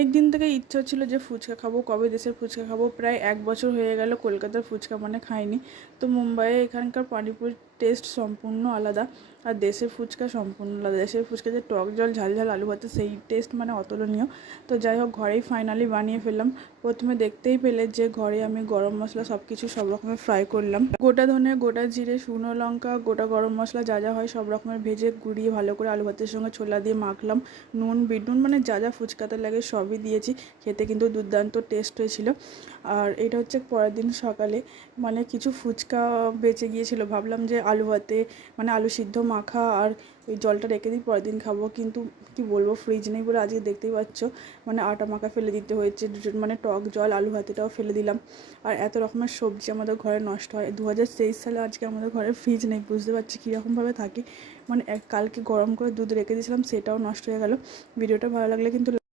একদিন থেকে ইচ্ছা ছিল যে ফুচকা খাবো, কবে দেশের ফুচকা খাবো। প্রায় 1 বছর হয়ে গেল কলকাতার ফুচকা মানে খাইনি। তো মুম্বাইয়ে এখানকার পানিপুরির টেস্ট সম্পূর্ণ আলাদা, আর দেশের ফুচকা সম্পূর্ণ আলাদা। দেশের ফুচকা যে টক জল ঝাল ঝাল আলু ভাতে, সেই টেস্ট মানে অতুলনীয়। তো যাই হোক, ঘরেই ফাইনালি বানিয়ে ফেললাম। প্রথমে দেখতেই পেলে যে ঘরে আমি গরম মশলা সব কিছু সব রকমের ফ্রাই করলাম। গোটা ধনে, গোটা জিরে, শুকনো লঙ্কা, গোটা গরম মশলা যা যা হয় সব রকমের ভেজে গুঁড়িয়ে ভালো করে আলু ভাতের সঙ্গে ছোলা দিয়ে মাখলাম। নুন, বিট নুন মানে যা যা ফুচকাতে লাগে সবই দিয়েছি। খেতে কিন্তু দুর্দান্ত টেস্ট হয়েছিল। আর এটা হচ্ছে পরের দিন সকালে, মানে কিছু ফুচকা বেঁচে গিয়েছিল, ভাবলাম যে আলু ভাতে মানে আলু সিদ্ধ মাখা আর ওই জলটা রেখে দিই, পরের দিন খাবো। কিন্তু কি বলবো, ফ্রিজ নেই বলে আজকে দেখতেই পাচ্ছ মানে আটা মাখা ফেলে দিতে হয়েছে, মানে টক জল আলু ভাতেটাও ফেলে দিলাম। আর এত রকমের সবজি আমাদের ঘরে নষ্ট হয়। 2023 সালে আজকে আমাদের ঘরে ফ্রিজ নেই, বুঝতে পারছি কীরকমভাবে থাকি। মানে কালকে গরম করে দুধ রেখে দিয়েছিলাম, সেটাও নষ্ট হয়ে গেল। ভিডিওটা ভালো লাগলে কিন্তু